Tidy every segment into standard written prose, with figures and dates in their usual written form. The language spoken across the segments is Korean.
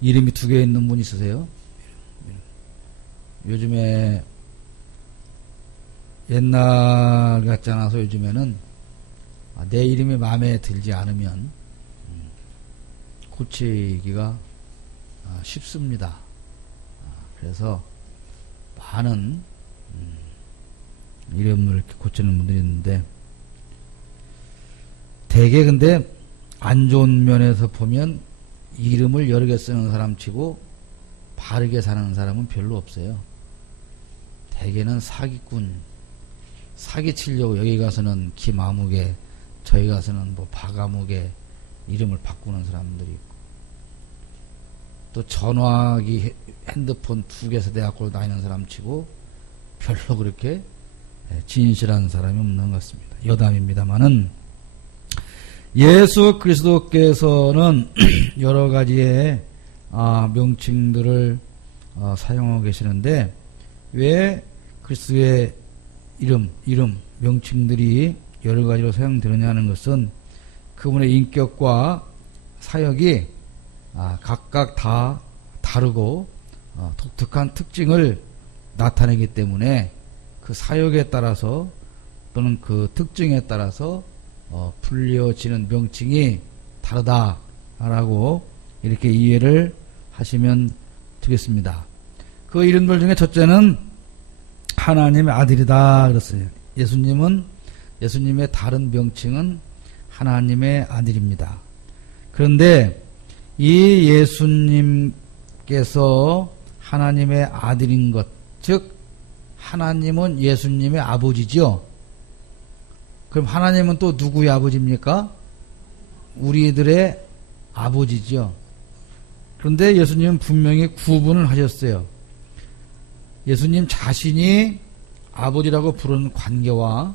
이름이 두 개 있는 분 있으세요? 요즘에 옛날 같지 않아서 요즘에는 내 이름이 마음에 들지 않으면 고치기가 쉽습니다. 그래서 많은 이름을 이렇게 고치는 분들이 있는데, 대개 근데 안 좋은 면에서 보면 이름을 여러 개 쓰는 사람 치고 바르게 사는 사람은 별로 없어요. 대개는 사기꾼, 사기치려고 여기 가서는 김아무개, 저기 가서는 뭐 박아무개 이름을 바꾸는 사람들이 있고, 또 전화기 핸드폰 두 개 세대 갖고 다니는 사람 치고 별로 그렇게 진실한 사람이 없는 것 같습니다. 여담입니다만은, 예수 그리스도께서는 여러 가지의 명칭들을 사용하고 계시는데, 왜 그리스도의 이름, 명칭들이 여러 가지로 사용되느냐는 것은 그분의 인격과 사역이 각각 다 다르고 독특한 특징을 나타내기 때문에 그 사역에 따라서 또는 그 특징에 따라서 불려지는 명칭이 다르다라고 이렇게 이해를 하시면 되겠습니다. 그 이름들 중에 첫째는 하나님의 아들이다 그랬어요. 예수님의 다른 명칭은 하나님의 아들입니다. 그런데 이 예수님께서 하나님의 아들인 것, 즉 하나님은 예수님의 아버지죠. 그럼 하나님은 또 누구의 아버지입니까? 우리들의 아버지죠. 그런데 예수님은 분명히 구분을 하셨어요. 예수님 자신이 아버지라고 부르는 관계와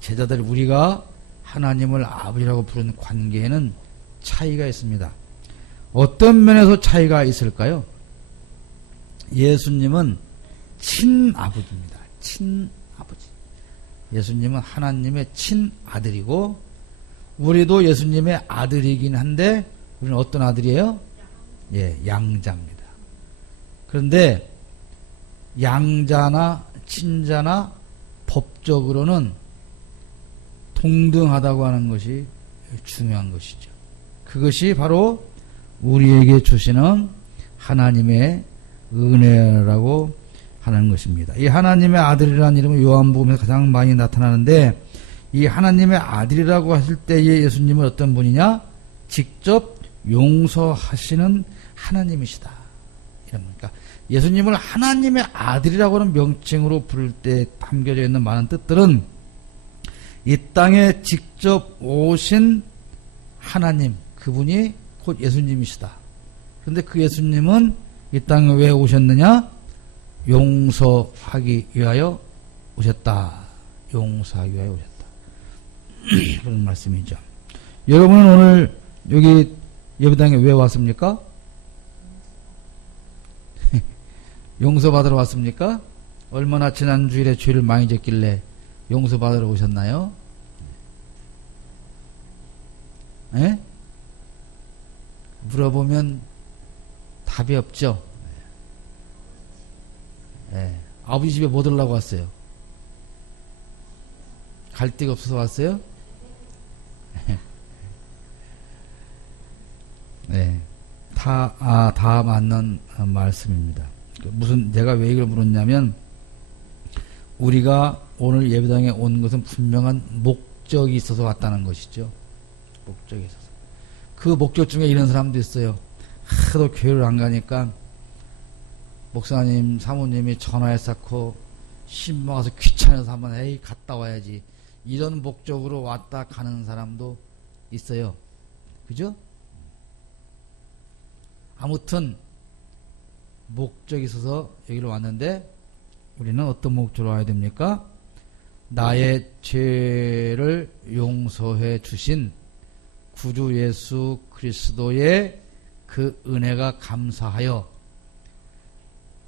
제자들 우리가 하나님을 아버지라고 부르는 관계에는 차이가 있습니다. 어떤 면에서 차이가 있을까요? 예수님은 친아버지입니다. 친아버지. 예수님은 하나님의 친아들이고, 우리도 예수님의 아들이긴 한데 우리는 어떤 아들이에요? 양자입니다. 그런데 양자나 친자나 법적으로는 동등하다고 하는 것이 중요한 것이죠. 그것이 바로 우리에게 주시는 하나님의 은혜라고 하는 것입니다. 이 하나님의 아들이라는 이름은 요한복음에서 가장 많이 나타나는데, 이 하나님의 아들이라고 하실 때의 예수님은 어떤 분이냐? 직접 용서하시는 하나님이시다. 이럽니까? 예수님을 하나님의 아들이라고 하는 명칭으로 부를 때 담겨져 있는 많은 뜻들은 이 땅에 직접 오신 하나님, 그분이 곧 예수님이시다. 그런데 그 예수님은 이 땅에 왜 오셨느냐? 용서하기 위하여 오셨다. 용서하기 위하여 오셨다. 그런 말씀이죠. 여러분은 오늘 여기 예배당에 왜 왔습니까? 용서받으러 왔습니까? 얼마나 지난 주일에 죄를 많이 졌길래 용서받으러 오셨나요? 예? 물어보면 답이 없죠. 예. 아버지 집에 뭐 들으려고 왔어요? 갈 데가 없어서 왔어요? 네. 다 맞는 말씀입니다. 무슨, 내가 왜 이걸 물었냐면, 우리가 오늘 예배당에 온 것은 분명한 목적이 있어서 왔다는 것이죠. 목적이 있어서. 그 목적 중에 이런 사람도 있어요. 하도 교회를 안 가니까 목사님, 사모님이 전화해 쌓고 신방 와서 귀찮아서 한번 에이 갔다 와야지, 이런 목적으로 왔다 가는 사람도 있어요. 그죠? 아무튼 목적이 있어서 여기로 왔는데, 우리는 어떤 목적으로 와야 됩니까? 나의 죄를 용서해 주신 구주 예수 그리스도의 그 은혜가 감사하여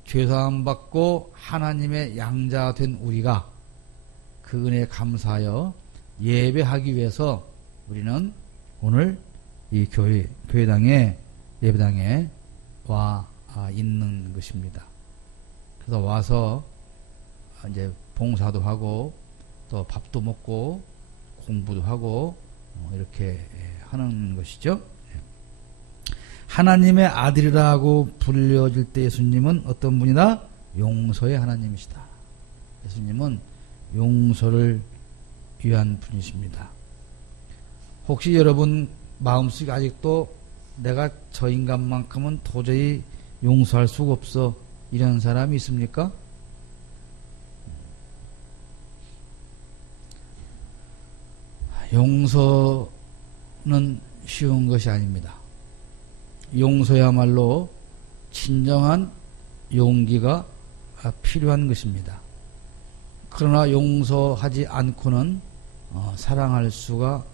죄사함 받고 하나님의 양자 된 우리가 그 은혜에 감사하여 예배하기 위해서 우리는 오늘 이 교회당에, 예배당에 와 있는 것입니다. 그래서 와서 이제 봉사도 하고 또 밥도 먹고 공부도 하고 이렇게 하는 것이죠. 하나님의 아들이라고 불려질 때 예수님은 어떤 분이다? 용서의 하나님이시다. 예수님은 용서를 위한 분이십니다. 혹시 여러분 마음속에 아직도 내가 저 인간만큼은 도저히 용서할 수가 없어 이런 사람이 있습니까? 용서는 쉬운 것이 아닙니다. 용서야말로 진정한 용기가 필요한 것입니다. 그러나 용서하지 않고는 사랑할 수가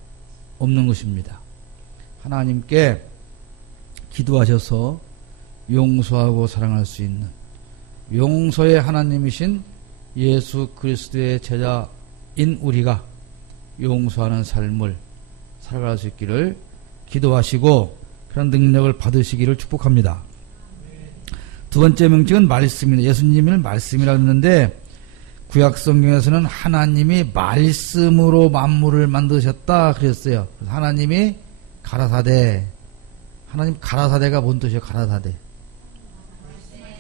없는 것입니다. 하나님께 기도하셔서 용서하고 사랑할 수 있는 용서의 하나님이신 예수 그리스도의 제자인 우리가 용서하는 삶을 살아갈 수 있기를 기도하시고 그런 능력을 받으시기를 축복합니다. 두 번째 명칭은 말씀입니다. 예수님을 말씀이라고 했는데 구약성경에서는 하나님이 말씀으로 만물을 만드셨다 그랬어요. 하나님이 가라사대, 하나님 가라사대가 뭔 뜻이에요? 가라사대.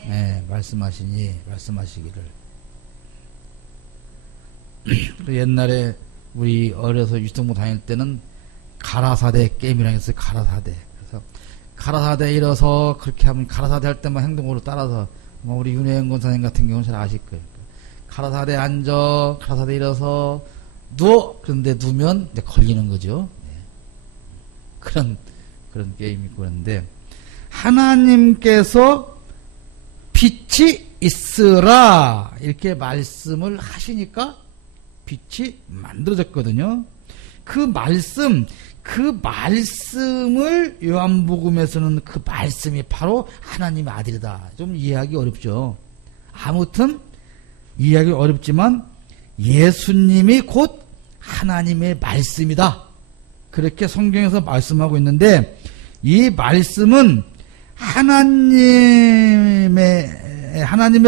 네, 말씀하시기를. 옛날에 우리 어려서 유치동부 다닐 때는 가라사대 게임이라고 했어요. 가라사대. 그래서 가라사대 일어서 그렇게 하면 가라사대 할 때만 행동으로 따라서 우리 윤혜영 권사님 같은 경우는 잘 아실 거예요. 가라사대 앉아, 가라사대 일어서 누워. 그런데 누우면 이제 걸리는 거죠. 네. 그런 게임이 있고 그런데 하나님께서 빛이 있으라 이렇게 말씀을 하시니까 빛이 만들어졌거든요. 그 말씀을 요한복음에서는 그 말씀이 바로 하나님의 아들이다. 좀 이해하기 어렵죠. 아무튼 이해하기 어렵지만 예수님이 곧 하나님의 말씀이다. 그렇게 성경에서 말씀하고 있는데 이 말씀은 하나님의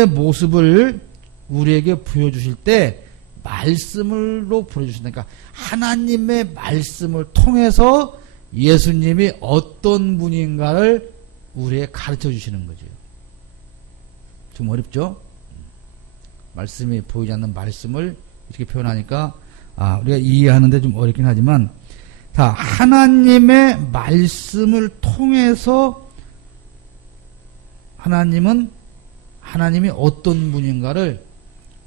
모습을 우리에게 보여주실 때 말씀으로 보여주신다. 그러니까 하나님의 말씀을 통해서 예수님이 어떤 분인가를 우리에게 가르쳐 주시는 거죠. 좀 어렵죠? 말씀이 보이지 않는 말씀을 이렇게 표현하니까 우리가 이해하는데 좀 어렵긴 하지만 하나님의 말씀을 통해서 하나님이 어떤 분인가를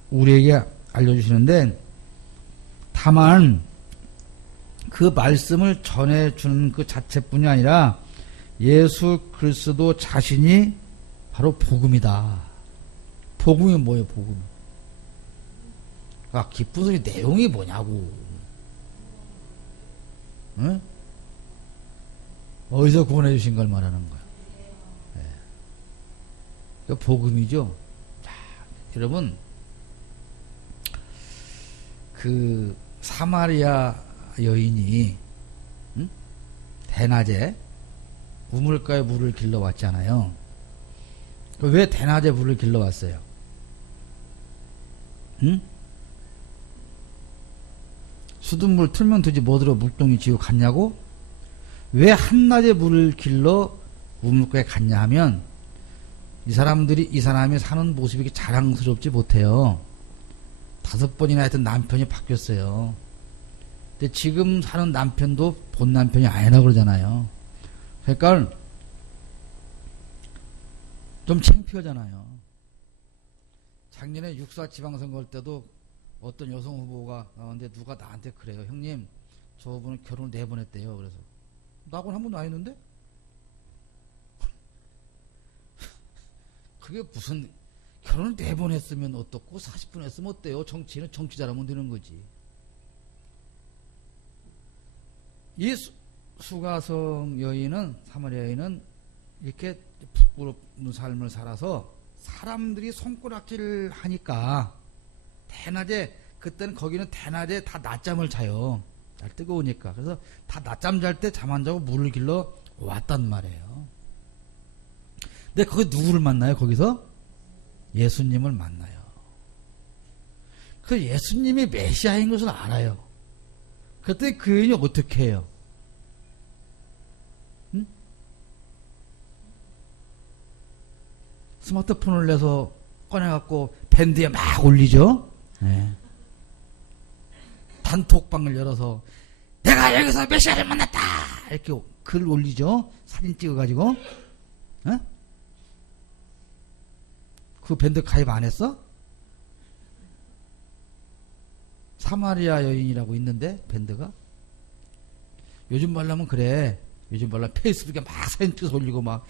우리에게 알려주시는데 다만 그 말씀을 전해주는 그 자체뿐이 아니라 예수 그리스도 자신이 바로 복음이다. 복음이 뭐예요? 복음. 기쁜 소리 내용이 뭐냐고. 응? 어디서 구원해 주신 걸 말하는 거야. 네. 그 복음이죠. 자, 여러분 그 사마리아 여인이 대낮에 우물가에 물을 길러 왔잖아요. 왜 대낮에 물을 길러 왔어요? 응? 수돗물 틀면 되지 뭐들어 물동이 지고 갔냐고? 왜 한낮에 물을 길러 우물가에 갔냐 하면 이 사람이 사는 모습이 자랑스럽지 못해요. 5번이나 하여튼 남편이 바뀌었어요. 근데 지금 사는 남편도 본 남편이 아니라고 그러잖아요. 그러니까 좀 창피하잖아요. 작년에 육사 지방선거 할 때도 어떤 여성 후보가 나왔는데 누가 나한테 그래요. 형님, 저분은 결혼을 4번 했대요. 그래서 나하고는 한 번도 안 했는데? 그게 무슨 결혼을 4번 했으면 어떻고 40분 했으면 어때요? 정치는 정치 잘하면 되는 거지. 이 수가성 여인은, 사마리아 여인은 이렇게 부끄러운 삶을 살아서 사람들이 손가락질을 하니까 대낮에, 그때는 거기는 대낮에 다 낮잠을 자요. 날 뜨거우니까. 그래서 다 낮잠 잘 때 잠 안 자고 물을 길러 왔단 말이에요. 근데 거기 누구를 만나요? 거기서 예수님을 만나요. 그 예수님이 메시아인 것을 알아요. 그때 그 여인이 어떻게 해요? 응? 스마트폰을 내서 꺼내갖고 밴드에 막 올리죠. 네. 단톡방을 열어서 내가 여기서 메시아를 만났다 이렇게 글 올리죠. 사진 찍어가지고. 어? 그 밴드 가입 안 했어? 사마리아 여인이라고 있는데 밴드가. 요즘 말로 하면 그래. 요즘 말로 페이스북에 막 사진 찍어서 올리고 막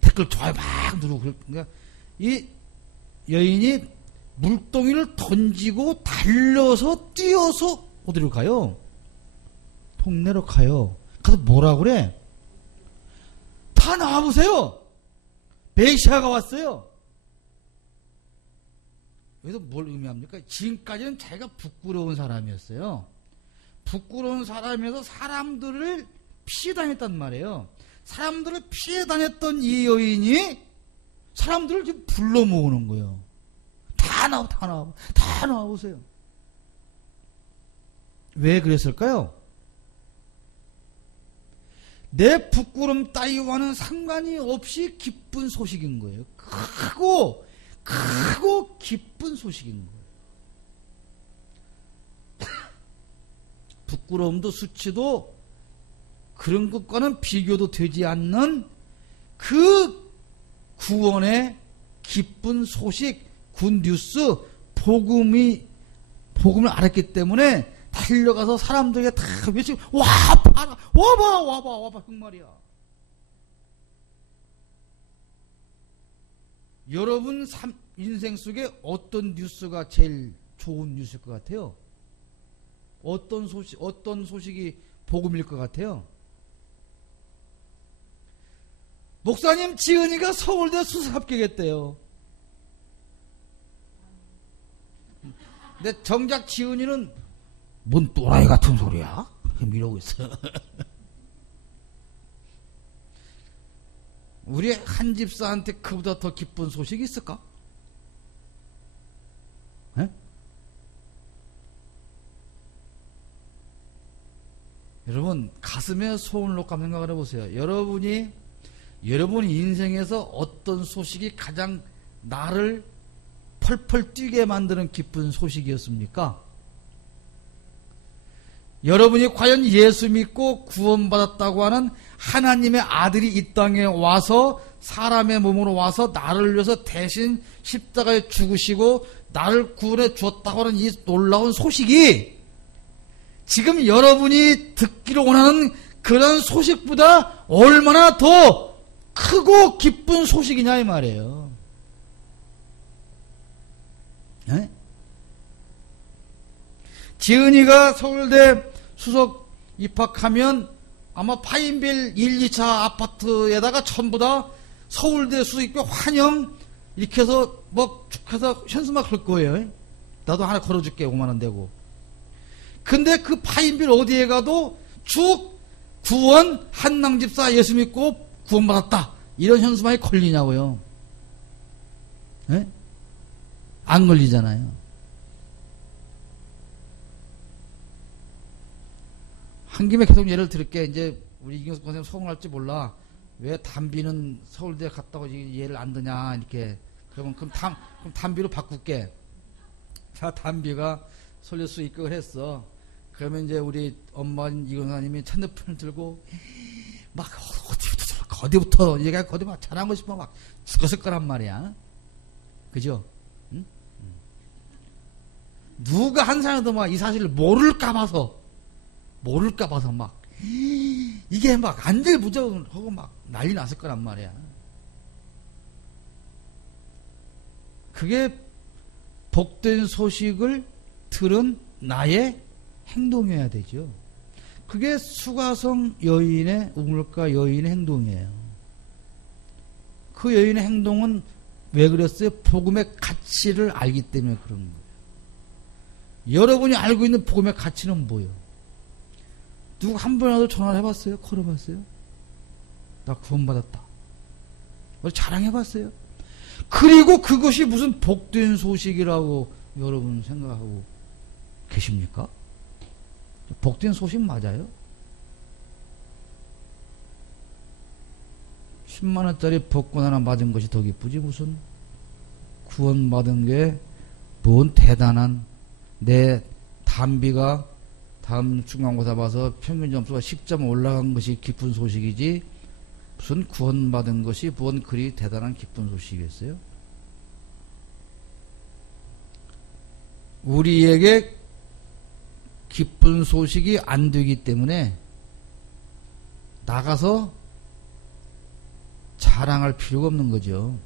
댓글 좋아요 막 누르고. 그러니까 이 여인이 물동이를 던지고 달려서 뛰어서 어디로 가요? 동네로 가요. 가서 뭐라 그래? 다 나와보세요. 메시아가 왔어요. 여기서 뭘 의미합니까? 지금까지는 자기가 부끄러운 사람이었어요. 부끄러운 사람이어서 사람들을 피해다녔단 말이에요. 사람들을 피해다녔던 이 여인이 사람들을 지금 불러 모으는 거예요. 다 나와보세요. 왜 그랬을까요? 내 부끄럼 따위와는 상관이 없이 기쁜 소식인 거예요. 크고 기쁜 소식인 거예요. 부끄러움도 수치도 그런 것과는 비교도 되지 않는 그 구원의 기쁜 소식, 굿뉴스, 복음을 알았기 때문에 달려가서 사람들에게 다 외치고 와봐 그 말이야. 여러분 인생 속에 어떤 뉴스가 제일 좋은 뉴스일 것 같아요? 어떤 소식이 복음일 것 같아요? 목사님, 지은이가 서울대 수석 합격했대요. 근데 정작 지은이는 뭔 또라이 같은 소리야? 이러고 있어. 우리 한 집사한테 그보다 더 기쁜 소식이 있을까? 에? 여러분, 가슴에 소원을 놓고 한번 생각을 해보세요. 여러분 인생에서 어떤 소식이 가장 나를 펄펄 뛰게 만드는 기쁜 소식이었습니까? 여러분이 과연 예수 믿고 구원받았다고 하는 하나님의 아들이 이 땅에 와서 사람의 몸으로 와서 나를 위해서 대신 십자가에 죽으시고 나를 구원해 주었다고 하는 이 놀라운 소식이 지금 여러분이 듣기로 원하는 그런 소식보다 얼마나 더 크고 기쁜 소식이냐 이 말이에요. 네? 지은이가 서울대 수석 입학하면 아마 파인빌 1, 2차 아파트에다가 전부 다 서울대 수석 입학 환영 이렇게 해서 뭐 축해서 현수막 걸 거예요. 나도 하나 걸어줄게 5만원 내고. 근데 그 파인빌 어디에 가도 쭉 구원 한낭집사 예수 믿고 구원받았다 이런 현수막이 걸리냐고요. 네? 안 걸리잖아요. 한 김에 계속 예를 들을게. 이제 우리 이경석 선생님 서운할지 몰라. 왜 담비는 서울대 갔다고 예를 안 드냐 이렇게. 그럼 담비로 바꿀게. 자, 담비가 설교수 입학을 했어. 그러면 이제 우리 엄마인 이경사님이 핸드폰을 들고 막 어디부터 얘가 어디 막 잘하고 싶어 막 죽었을 거란 말이야. 그죠? 응? 누가 한 사람도 막 이 사실을 모를까 봐서 막 이게 막 안절부절하고 막 난리 났을 거란 말이야. 그게 복된 소식을 들은 나의 행동이어야 되죠. 그게 수가성 여인의 우물가 여인의 행동이에요. 그 여인의 행동은 왜 그랬어요? 복음의 가치를 알기 때문에 그런 거예요. 여러분이 알고 있는 복음의 가치는 뭐예요? 누구 한 번이라도 전화를 해봤어요? 걸어봤어요? 나 구원받았다. 자랑해봤어요. 그리고 그것이 무슨 복된 소식이라고 여러분 생각하고 계십니까? 복된 소식 맞아요? 10만원짜리 복권 하나 맞은 것이 더 기쁘지 무슨 구원받은 게 뭔 대단한 내 담비가 다음 중간고사 봐서 평균 점수가 10점 올라간 것이 기쁜 소식이지 무슨 구원받은 것이 뭔 그리 대단한 기쁜 소식이겠어요? 우리에게 기쁜 소식이 안 되기 때문에 나가서 자랑할 필요가 없는 거죠.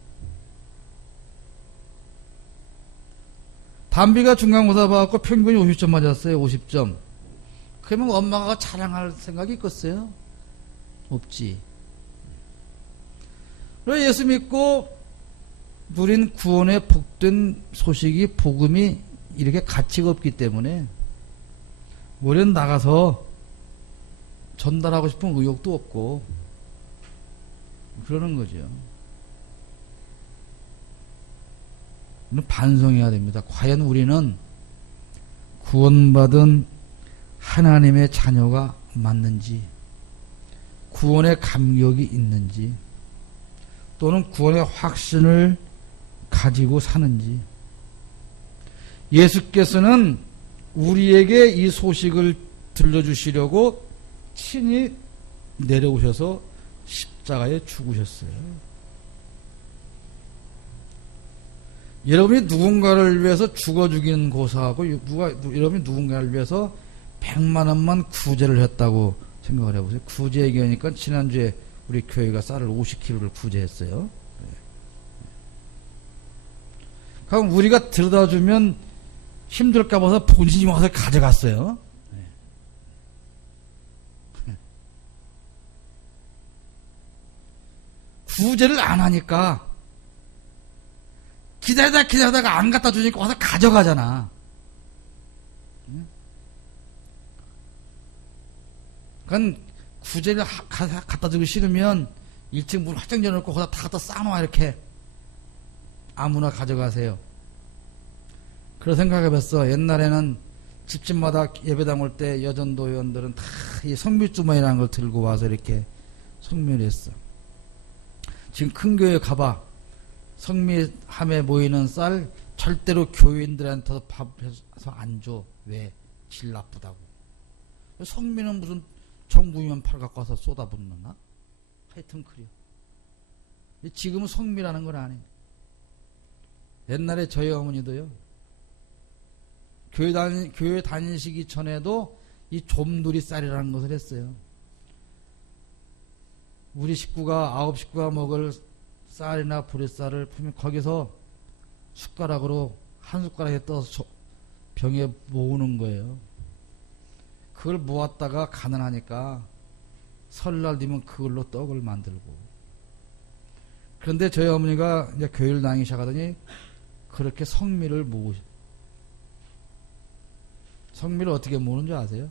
담비가 중간고사 봐갖고 평균이 50점 맞았어요. 50점. 그러면 엄마가 자랑할 생각이 있겠어요? 없지. 그래서 예수 믿고 누린 구원의 복된 소식이 복음이 이렇게 가치가 없기 때문에 우리는 나가서 전달하고 싶은 의욕도 없고 그러는 거죠. 반성해야 됩니다. 과연 우리는 구원받은 하나님의 자녀가 맞는지, 구원의 감격이 있는지, 또는 구원의 확신을 가지고 사는지. 예수께서는 우리에게 이 소식을 들려주시려고 친히 내려오셔서 십자가에 죽으셨어요. 여러분이 누군가를 위해서 죽어 죽이는 고사하고 여러분이 누군가를 위해서 100만 원만 구제를 했다고 생각을 해보세요. 구제 얘기하니까 지난주에 우리 교회가 쌀을 50kg를 구제했어요. 그럼 우리가 들여다주면 힘들까 봐서 본인이 와서 가져갔어요. 구제를 안 하니까 기다리다가 안 갖다 주니까 와서 가져가잖아. 그러니까 구제를 갖다 주기 싫으면 1층 문 활짝 열어놓고 거기다 다 갖다 쌓아놔. 이렇게 아무나 가져가세요. 그런 생각해봤어. 옛날에는 집집마다 예배당 올 때 여전도 의원들은 다 이 성밀주머니라는 걸 들고 와서 이렇게 성밀했어. 지금 큰 교회 가봐. 성밀함에 모이는 쌀 절대로 교인들한테 밥해서 안 줘. 왜? 질 나쁘다고. 성밀은 무슨 정부이면 팔 갖고 와서 쏟아붓느나? 하여튼 그래요. 지금은 성밀하는 건 아니에요. 옛날에 저희 어머니도요. 교회 다니시기 전에도 이 좀두리 쌀이라는 것을 했어요. 우리 식구가 9식구가 먹을 쌀이나 보리쌀을 풀면 거기서 숟가락으로 한 숟가락에 떠서 병에 모으는 거예요. 그걸 모았다가 가난하니까 설날 되면 그걸로 떡을 만들고. 그런데 저희 어머니가 이제 교회를 다니기 시작하더니 그렇게 성미를 모으셔. 성미를 어떻게 모으는 줄 아세요?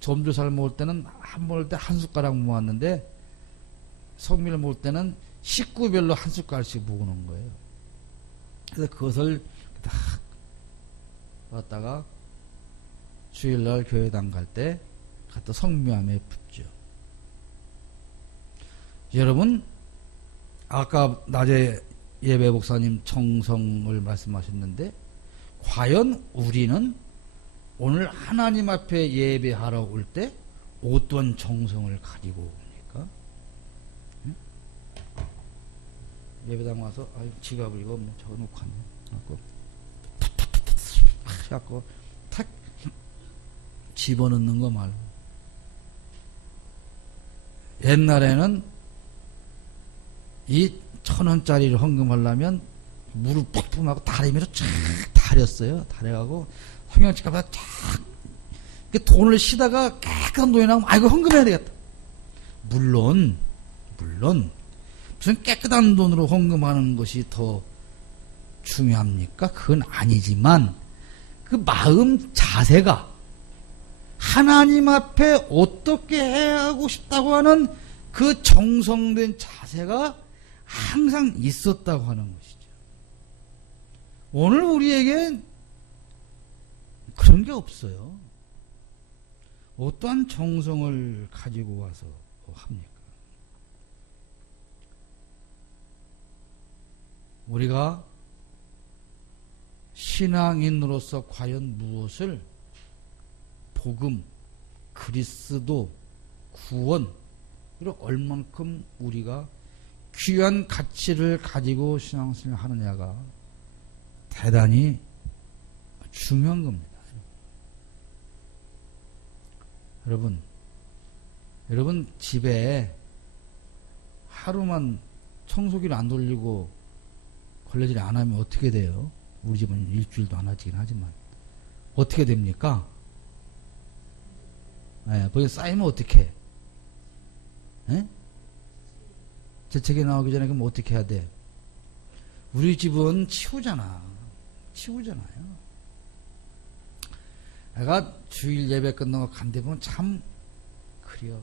점주살 모을 때는 모을 때 한 숟가락 모았는데 성미를 모을 때는 식구별로 한 숟가락씩 모으는 거예요. 그래서 그것을 딱 갖다가 주일날 교회당 갈 때 갖다 성묘함에 붓죠. 여러분, 아까 낮에 예배 목사님 정성을 말씀하셨는데 과연 우리는 오늘 하나님 앞에 예배하러 올 때 어떤 정성을 가지고 옵니까? 응? 예배당 와서 아유 지갑을 이거 없네 적어놓고 왔네 갖고 탁 갖고 탁 집어넣는 거 말고. 옛날에는 이 1,000원짜리를 헌금하려면 물을 푹푹 하고 다리미로 쫙 다렸어요. 다려가고 성경집 가서 쫙 돈을 쉬다가 깨끗한 돈이 나오면 아이고 헌금해야 되겠다. 물론 무슨 깨끗한 돈으로 헌금하는 것이 더 중요합니까? 그건 아니지만 그 마음 자세가 하나님 앞에 어떻게 해야 하고 싶다고 하는 그 정성된 자세가 항상 있었다고 하는 것이죠. 오늘 우리에게 그런 게 없어요. 어떠한 정성을 가지고 와서 합니까? 우리가 신앙인으로서 과연 무엇을 복음, 그리스도, 구원, 그리고 얼만큼 우리가 귀한 가치를 가지고 신앙생활을 하느냐가 대단히 중요한 겁니다. 여러분 집에 하루만 청소기를 안 돌리고 걸레질 안 하면 어떻게 돼요? 우리 집은 일주일도 안 하지긴 하지만 어떻게 됩니까? 거기 쌓이면 어떻게 해? 재채기 나오기 전에 그럼 어떻게 해야 돼? 우리 집은 치우잖아요. 내가 주일 예배 끝나고 간데 보면 참 그래요.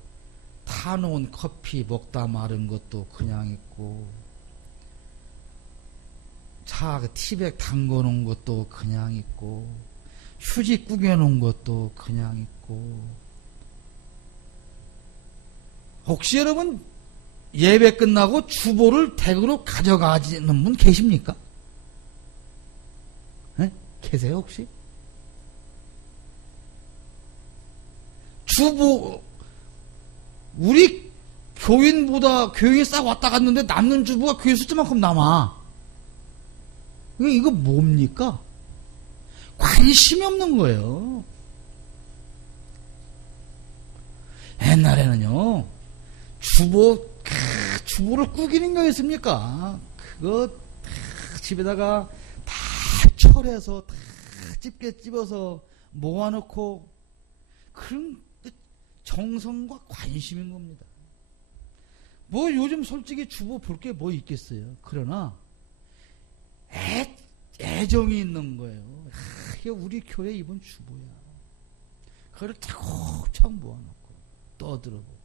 타놓은 커피 먹다 마른 것도 그냥 있고, 차 티백 담궈 놓은 것도 그냥 있고, 휴지 구겨 놓은 것도 그냥 있고. 혹시 여러분 예배 끝나고 주보를 댁으로 가져가시는 분 계십니까? 네? 계세요 혹시? 주보, 우리 교인보다 교인이 싹 왔다 갔는데 남는 주보가 교인 숫자만큼 남아. 이거 뭡니까? 관심이 없는 거예요. 옛날에는요, 주보를 꾸기는 거 있습니까? 그거 집에다가 다 철해서 다 집게 찝어서 모아놓고, 그런 정성과 관심인 겁니다. 뭐 요즘 솔직히 주보 볼 게 뭐 있겠어요. 그러나 애정이 있는 거예요. 이게 우리 교회 이번 주보야. 그걸 차곡차곡 모아놓고 떠들어보고.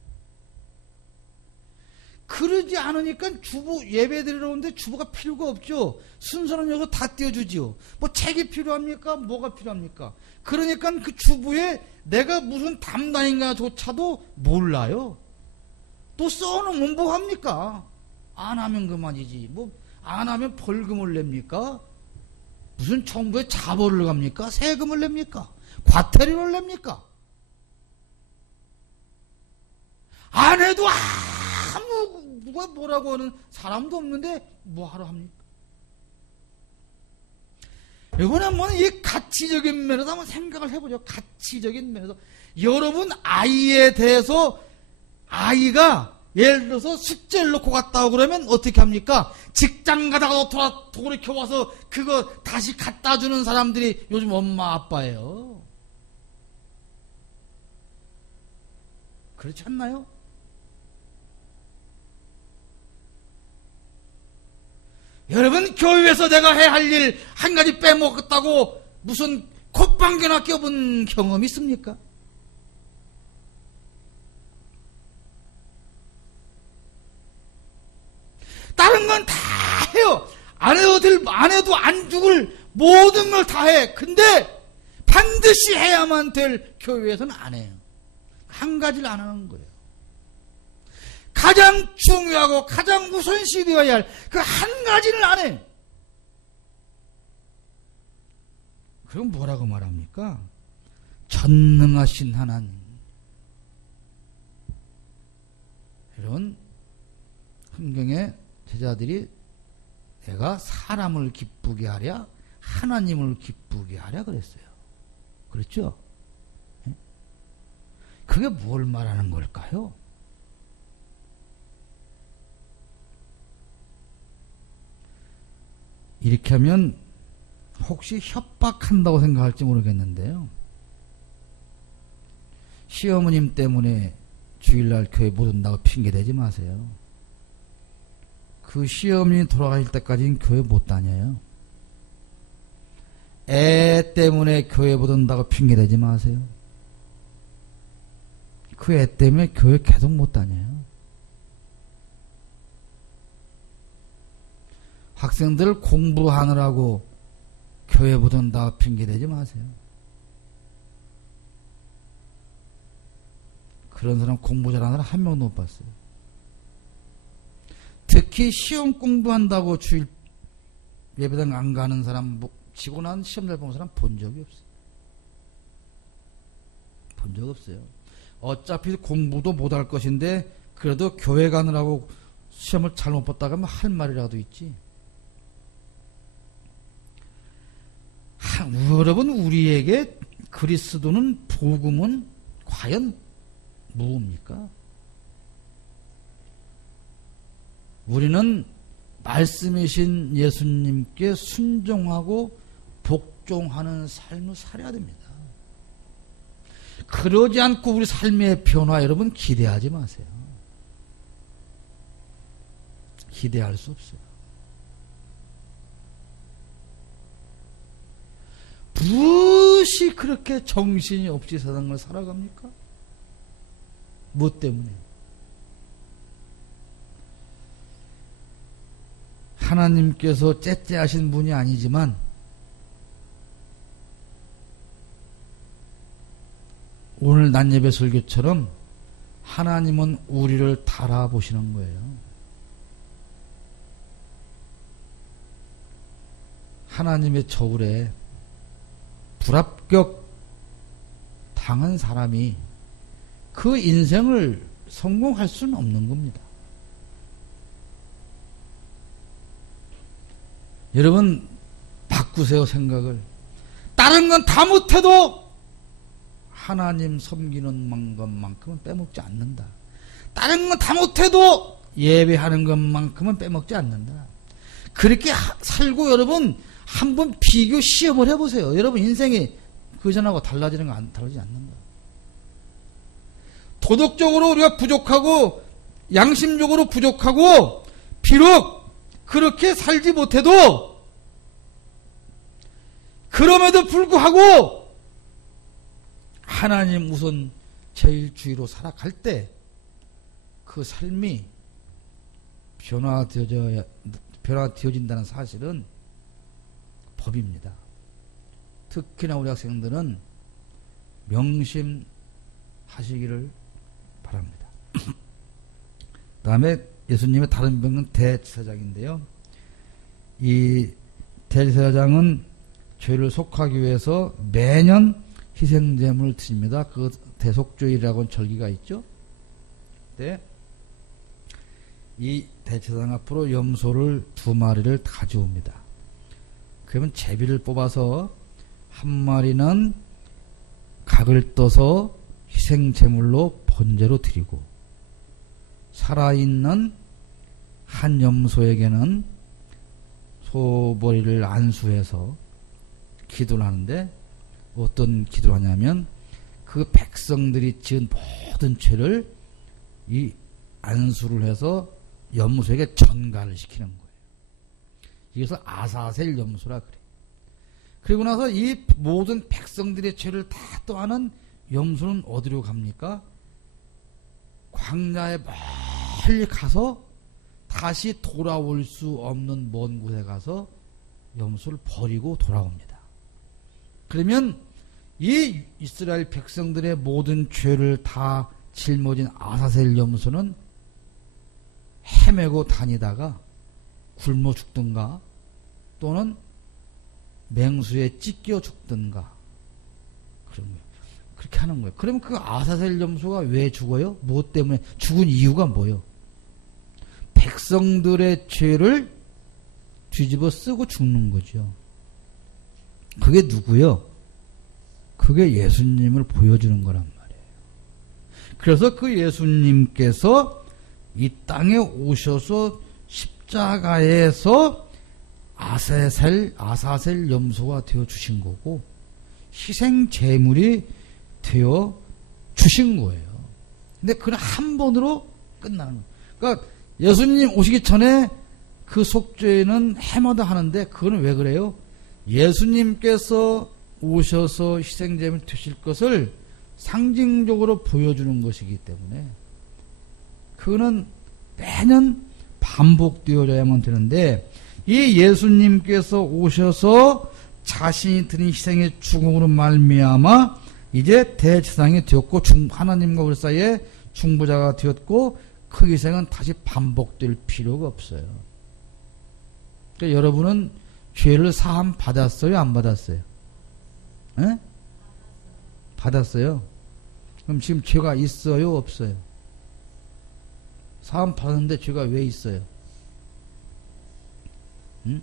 그러지 않으니까 주보 예배 드리러 오는데 주보가 필요가 없죠. 순서는 여기서 다 띄워주지요. 뭐 책이 필요합니까? 뭐가 필요합니까? 그러니까 그 주보에 내가 무슨 담당인가조차도 몰라요. 또 써놓으면 뭐 합니까? 안 하면 그만이지. 뭐 안 하면 벌금을 냅니까? 무슨 정부에 자벌을 갑니까? 세금을 냅니까? 과태료를 냅니까? 안 해도 아무 누가 뭐라고 하는 사람도 없는데 뭐 하러 합니까? 이번에 한번 이 가치적인 면에서 한번 생각을 해보죠. 가치적인 면에서 여러분 아이에 대해서, 아이가 예를 들어서 숙제를 놓고 갔다고 그러면 어떻게 합니까? 직장 가다가 돌이켜 와서 그거 다시 갖다 주는 사람들이 요즘 엄마 아빠예요. 그렇지 않나요? 여러분 교회에서 내가 해야 할 일 한 가지 빼먹었다고 무슨 콧방귀나 껴본 경험 있습니까? 다른 건 다 해요. 안 해도 안 죽을 모든 걸 다 해. 근데 반드시 해야만 될 교회에서는 안 해요. 한 가지를 안 하는 거예요. 가장 중요하고 가장 우선시 되어야 할 그 한 가지를 안 해. 그럼 뭐라고 말합니까? 전능하신 하나님. 이런 흥경의 제자들이 내가 사람을 기쁘게 하랴 하나님을 기쁘게 하랴 그랬어요. 그렇죠? 그게 뭘 말하는 걸까요? 이렇게 하면 혹시 협박한다고 생각할지 모르겠는데요. 시어머님 때문에 주일날 교회 못 온다고 핑계대지 마세요. 그 시어머니 돌아가실 때까지는 교회 못 다녀요. 애 때문에 교회 못 온다고 핑계대지 마세요. 그 애 때문에 교회 계속 못 다녀요. 학생들 공부하느라고 교회 보던다 핑계대지 마세요. 그런 사람 공부 잘하는 사람 한 명도 못 봤어요. 특히 시험 공부한다고 주일 예배당 안 가는 사람 치고 난 시험 잘 보는 사람 본 적이 없어요. 본 적 없어요. 어차피 공부도 못할 것인데 그래도 교회 가느라고 시험을 잘못 봤다가 하면 할 말이라도 있지. 여러분, 우리에게 그리스도는, 복음은 과연 무엇입니까? 우리는 말씀이신 예수님께 순종하고 복종하는 삶을 살아야 됩니다. 그러지 않고 우리 삶의 변화 여러분 기대하지 마세요. 기대할 수 없어요. 무엇이 그렇게 정신이 없이 세상을 살아갑니까? 무엇 때문에? 하나님께서 째째하신 분이 아니지만 오늘 낮예배 설교처럼 하나님은 우리를 달아보시는 거예요. 하나님의 저울에 불합격 당한 사람이 그 인생을 성공할 수는 없는 겁니다. 여러분, 바꾸세요, 생각을. 다른 건 다 못해도 하나님 섬기는 것만큼은 빼먹지 않는다. 다른 건 다 못해도 예배하는 것만큼은 빼먹지 않는다. 그렇게 살고 여러분 한번 비교 시험을 해보세요. 여러분 인생이 그전하고 달라지는 거 달라지지 않는다. 도덕적으로 우리가 부족하고 양심적으로 부족하고 비록 그렇게 살지 못해도 그럼에도 불구하고 하나님 우선 제일 주의로 살아갈 때 그 삶이 변화되어진다는 사실은 법입니다. 특히나 우리 학생들은 명심하시기를 바랍니다. 다음에 예수님의 다른 병은 대제사장인데요. 이 대제사장은 죄를 속하기 위해서 매년 희생제물을 드립니다. 그 대속죄일이라고 하는 절기가 있죠. 네. 이 대제사장 앞으로 염소를 2마리를 가져옵니다. 그러면 제비를 뽑아서 한 마리는 각을 떠서 희생제물로 번제로 드리고 살아있는 한 염소에게는 소머리를 안수해서 기도를 하는데 어떤 기도를 하냐면 그 백성들이 지은 모든 죄를 이 안수를 해서 염소에게 전가를 시키는 거예요. 이것을 아사셀 염소라 그래요. 그리고 나서 이 모든 백성들의 죄를 다 떠안은 염소는 어디로 갑니까? 광야에 멀리 가서 다시 돌아올 수 없는 먼 곳에 가서 염소를 버리고 돌아옵니다. 그러면 이 이스라엘 백성들의 모든 죄를 다 짊어진 아사셀 염소는 헤매고 다니다가 굶어 죽든가 또는 맹수에 찢겨 죽든가 그런 거예요. 그렇게 하는 거예요. 그러면 그 아사셀 염소가 왜 죽어요? 무엇 때문에? 죽은 이유가 뭐예요? 백성들의 죄를 뒤집어 쓰고 죽는 거죠. 그게 누구요? 그게 예수님을 보여주는 거란 말이에요. 그래서 그 예수님께서 이 땅에 오셔서 십자가에서 아사셀 염소가 되어 주신 거고 희생 제물이 되어 주신 거예요. 근데 그건 한 번으로 끝나는 거예요. 그러니까 예수님 오시기 전에 그 속죄는 해마다 하는데 그거는 왜 그래요? 예수님께서 오셔서 희생 제물 되실 것을 상징적으로 보여주는 것이기 때문에 그거는 매년 반복되어야만 되는데 이 예수님께서 오셔서 자신이 드린 희생의 죽음으로 말미암아 이제 대제사장이 되었고 하나님과 우리 사이에 중보자가 되었고 그 희생은 다시 반복될 필요가 없어요. 그러니까 여러분은 죄를 사함 받았어요? 안 받았어요? 에? 받았어요. 그럼 지금 죄가 있어요? 없어요? 사함 받았는데 죄가 왜 있어요? 응?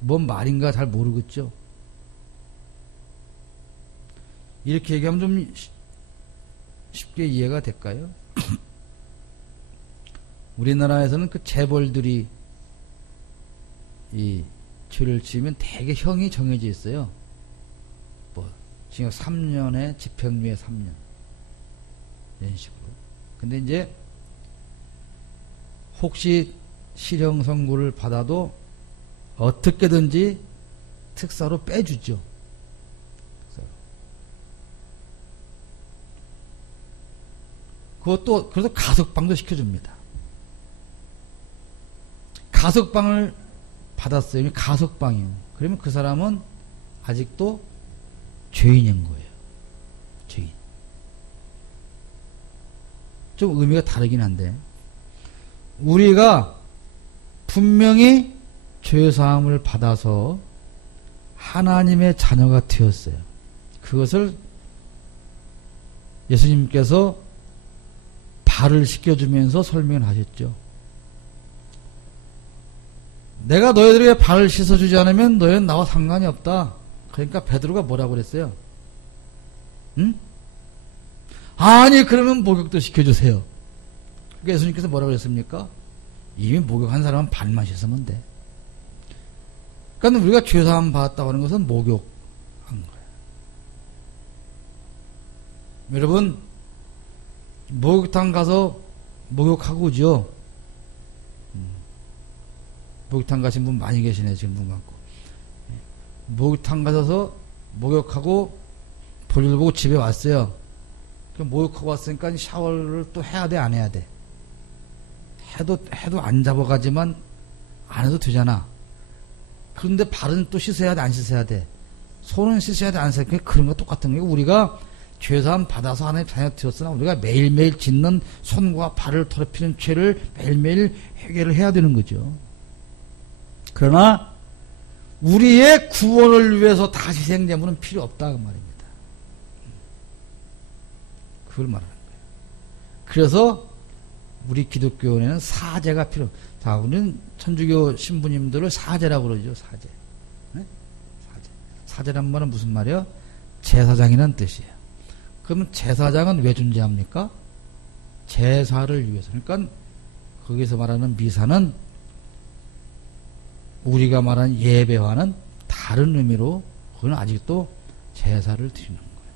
뭔 말인가 잘 모르겠죠? 이렇게 얘기하면 좀 쉽게 이해가 될까요? 우리나라에서는 그 재벌들이 이 죄를 지으면 대개 형이 정해져 있어요. 뭐 징역 3년에 집행유예 3년 이런 식으로. 근데 이제 혹시 실형 선고를 받아도 어떻게든지 특사로 빼주죠. 그것도 그래서 가석방도 시켜줍니다. 가석방을 받았어요. 가석방이에요. 그러면 그 사람은 아직도 죄인인 거예요. 죄인. 좀 의미가 다르긴 한데 우리가 분명히 죄사함을 받아서 하나님의 자녀가 되었어요. 그것을 예수님께서 발을 씻겨주면서 설명을 하셨죠. 내가 너희들에게 발을 씻어주지 않으면 너희는 나와 상관이 없다. 그러니까 베드로가 뭐라고 그랬어요? 응? 아니 그러면 목욕도 시켜주세요. 그러니까 예수님께서 뭐라고 그랬습니까? 이미 목욕한 사람은 발만 씻으면 돼. 그러니까 우리가 죄사함 받았다고 하는 것은 목욕한 거예요. 여러분 목욕탕 가서 목욕하고 오죠? 목욕탕 가신 분 많이 계시네, 지금 눈 감고. 목욕탕 가서 목욕하고 볼일 보고 집에 왔어요. 그럼 목욕하고 왔으니까 샤워를 또 해야 돼, 안 해야 돼? 해도 안 잡아가지만 안 해도 되잖아. 그런데 발은 또 씻어야 돼, 안 씻어야 돼? 손은 씻어야 돼, 안 씻어야 돼? 그런 거 똑같은 거예요. 우리가 죄사함 받아서 하나님 자녀 되었으나 우리가 매일매일 짓는 손과 발을 더럽히는 죄를 매일매일 해결을 해야 되는 거죠. 그러나 우리의 구원을 위해서 다시 희생제물은 필요 없다 그 말입니다. 그걸 말하는 거예요. 그래서 우리 기독교인에는 사제가 필요. 자, 우리는 천주교 신부님들을 사제라고 그러죠. 사제. 네? 사제. 사제란 말은 무슨 말이에요? 제사장이라는 뜻이에요. 그러면 제사장은 왜 존재합니까? 제사를 위해서. 그러니까 거기서 말하는 미사는 우리가 말하는 예배와는 다른 의미로 그건 아직도 제사를 드리는 거예요.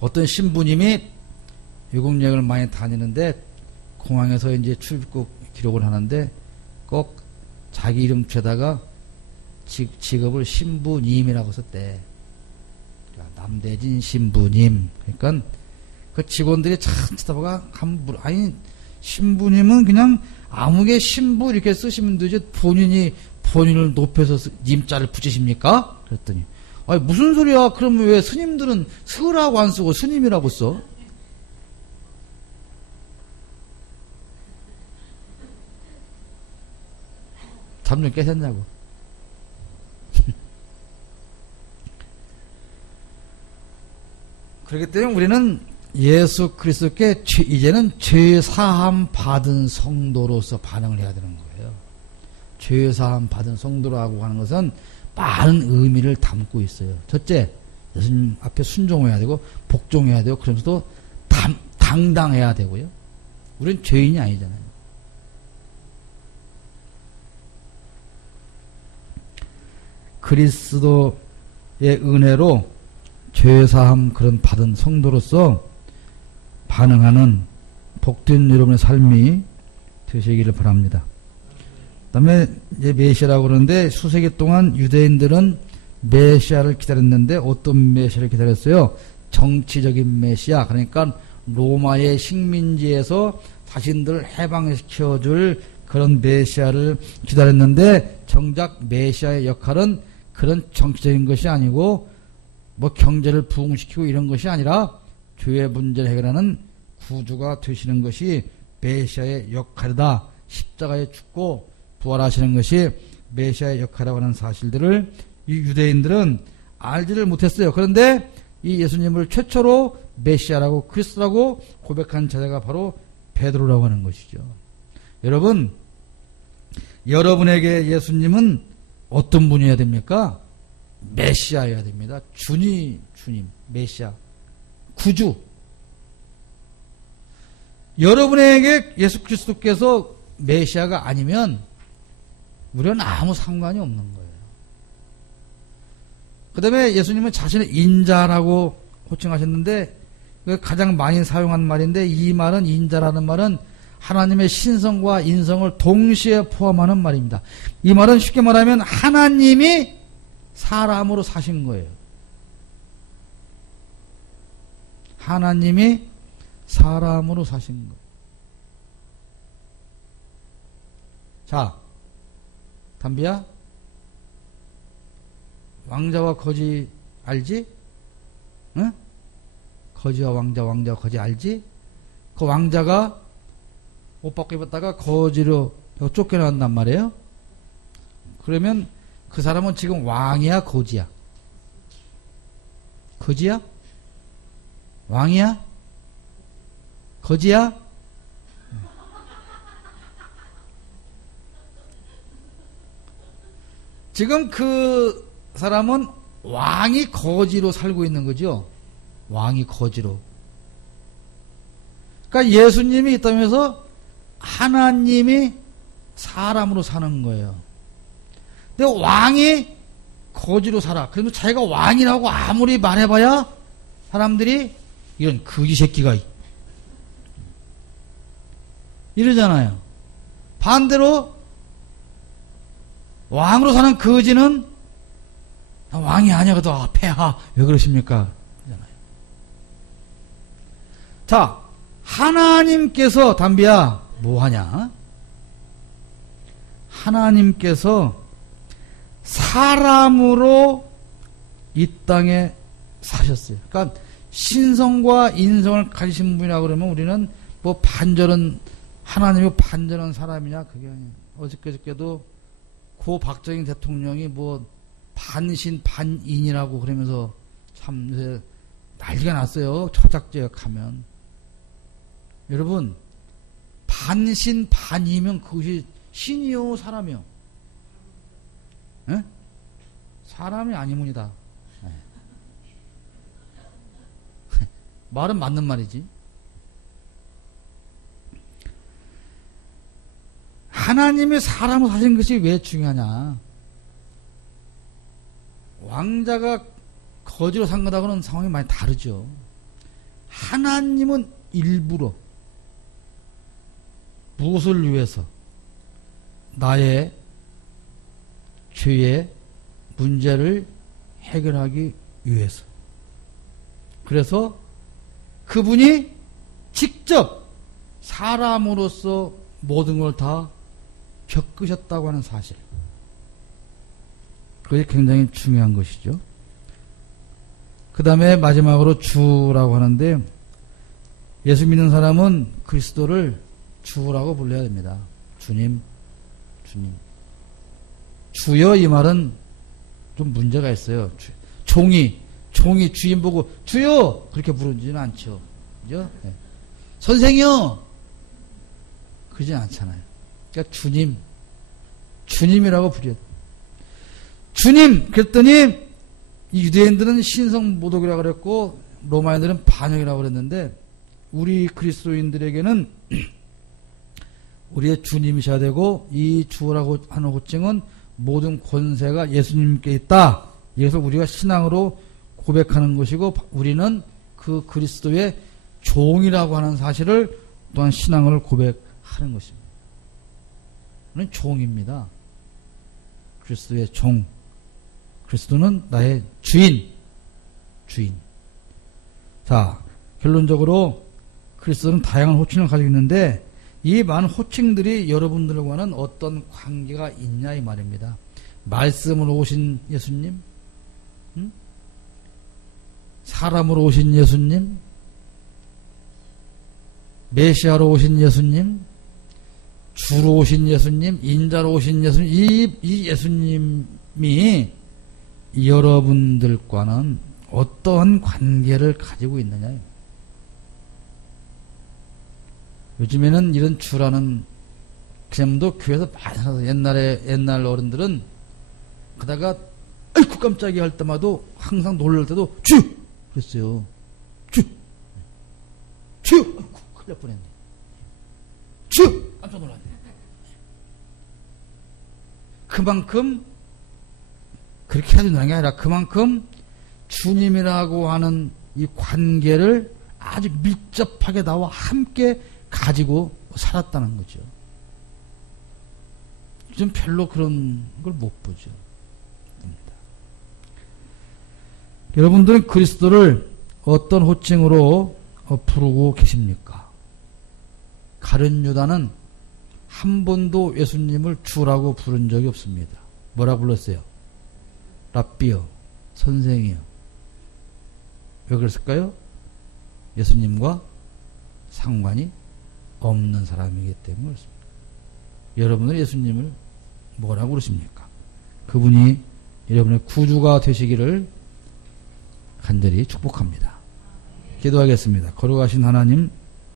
어떤 신부님이 외국 여행을 많이 다니는데 공항에서 이제 출입국 기록을 하는데 꼭 자기 이름표에다가 직업을 신부님이라고 썼대. 남대진 신부님. 그러니까 그 직원들이 참 쳐다보가 아니 신부님은 그냥 아무개 신부 이렇게 쓰시면 되지 본인을 높여서 님자를 붙이십니까? 그랬더니 아니 무슨 소리야? 그러면 왜 스님들은 스라고 안 쓰고 스님이라고 써? 잠 좀 깨셨냐고. 그렇기 때문에 우리는 예수 그리스도께 이제는 죄사함 받은 성도로서 반응을 해야 되는 거예요. 죄사함 받은 성도라고 하는 것은 많은 의미를 담고 있어요. 첫째, 예수님 앞에 순종해야 되고 복종해야 되고 그러면서도 당당해야 되고요. 우리는 죄인이 아니잖아요. 그리스도의 은혜로 죄사함 그런 받은 성도로서 반응하는 복된 여러분의 삶이 되시기를 바랍니다. 그 다음에 이제 메시아라고 그러는데 수세기 동안 유대인들은 메시아를 기다렸는데 어떤 메시아를 기다렸어요? 정치적인 메시아, 그러니까 로마의 식민지에서 자신들을 해방시켜줄 그런 메시아를 기다렸는데 정작 메시아의 역할은 그런 정치적인 것이 아니고 뭐 경제를 부흥시키고 이런 것이 아니라 죄의 문제를 해결하는 구주가 되시는 것이 메시아의 역할이다. 십자가에 죽고 부활하시는 것이 메시아의 역할이라고 하는 사실들을 이 유대인들은 알지를 못했어요. 그런데 이 예수님을 최초로 메시아라고 그리스도라고 고백한 자가 바로 베드로라고 하는 것이죠. 여러분, 여러분에게 예수님은 어떤 분이어야 됩니까? 메시아여야 됩니다. 주님, 메시아, 구주. 여러분에게 예수 그리스도께서 메시아가 아니면 우리는 아무 상관이 없는 거예요. 그 다음에 예수님은 자신을 인자라고 호칭하셨는데 가장 많이 사용한 말인데 이 말은 인자라는 말은 하나님의 신성과 인성을 동시에 포함하는 말입니다. 이 말은 쉽게 말하면 하나님이 사람으로 사신 거예요. 하나님이 사람으로 사신 거예요. 자, 담비야, 왕자와 거지 알지? 응? 거지와 왕자와 거지 알지? 그 왕자가 옷 벗고 입었다가 거지로 쫓겨난단 말이에요. 그러면 그 사람은 지금 왕이야, 거지야? 거지야? 왕이야? 거지야? 지금 그 사람은 왕이 거지로 살고 있는 거죠. 왕이 거지로. 그러니까 예수님이 있다면서 하나님이 사람으로 사는 거예요. 근데 왕이 거지로 살아. 그러면 자기가 왕이라고 아무리 말해봐야 사람들이 이런 거지 새끼가 이러잖아요. 반대로 왕으로 사는 거지는 왕이 아니야. 그래도 폐하 왜 그러십니까? 그러잖아요. 자, 하나님께서 담비야 뭐하냐? 하나님께서 사람으로 이 땅에 사셨어요. 그러니까 신성과 인성을 가지신 분이라고 그러면 우리는 뭐 반절은 하나님이 반절은 사람이냐? 그게 아니에요. 어저께도 고 박정희 대통령이 뭐 반신 반인이라고 그러면서 참 난리가 났어요. 초작제역하면. 여러분, 반신 반이면 그것이 신이요 사람이요? 에? 사람이 아니문이다. 말은 맞는 말이지. 하나님이 사람을 사신 것이 왜 중요하냐? 왕자가 거지로 산 거하고는 상황이 많이 다르죠. 하나님은 일부러 무엇을 위해서? 나의 죄의 문제를 해결하기 위해서. 그래서 그분이 직접 사람으로서 모든 걸 다 겪으셨다고 하는 사실. 그게 굉장히 중요한 것이죠. 그 다음에 마지막으로 주라고 하는데 예수 믿는 사람은 그리스도를 주라고 불러야 됩니다. 주님, 주님. 주여 이 말은 좀 문제가 있어요. 종이 주인 보고 주여 그렇게 부르지는 않죠. 그죠? 네. 선생이요 그러진 않잖아요. 그러니까 주님이라고 부르요. 주님 그랬더니 이 유대인들은 신성모독이라고 그랬고 로마인들은 반역이라고 그랬는데 우리 그리스도인들에게는 우리의 주님이셔야 되고 이 주라고 하는 호칭은 모든 권세가 예수님께 있다. 그래서 우리가 신앙으로 고백하는 것이고 우리는 그 그리스도의 종이라고 하는 사실을 또한 신앙을 고백하는 것입니다. 우리는 종입니다. 그리스도의 종. 그리스도는 나의 주인. 자, 결론적으로 그리스도는 다양한 호칭을 가지고 있는데 이 많은 호칭들이 여러분들과는 어떤 관계가 있냐 이 말입니다. 말씀으로 오신 예수님, 사람으로 오신 예수님, 메시아로 오신 예수님, 주로 오신 예수님, 인자로 오신 예수님, 이 예수님이 여러분들과는 어떠한 관계를 가지고 있느냐. 요즘에는 이런 주라는 개념도 교회에서 많이 살아서 옛날 어른들은 그다가 아이고 깜짝이야 할 때마다 항상 놀랄 때도 주! 그랬어요. 주! 아이고 큰일 날 뻔했네. 주! 깜짝 놀랐네. 그만큼 그렇게 해야 된다는 게 아니라 그만큼 주님이라고 하는 이 관계를 아주 밀접하게 나와 함께 가지고 살았다는 거죠. 요즘 별로 그런 걸 못 보죠. 여러분들은 그리스도를 어떤 호칭으로 부르고 계십니까? 가룟 유다는 한 번도 예수님을 주라고 부른 적이 없습니다. 뭐라 불렀어요? 랍비요, 선생이요. 왜 그랬을까요? 예수님과 상관이 없는 사람이기 때문에 그렇습니다. 여러분은 예수님을 뭐라고 그러십니까? 그분이 여러분의 구주가 되시기를 간절히 축복합니다. 기도하겠습니다. 거룩하신 하나님,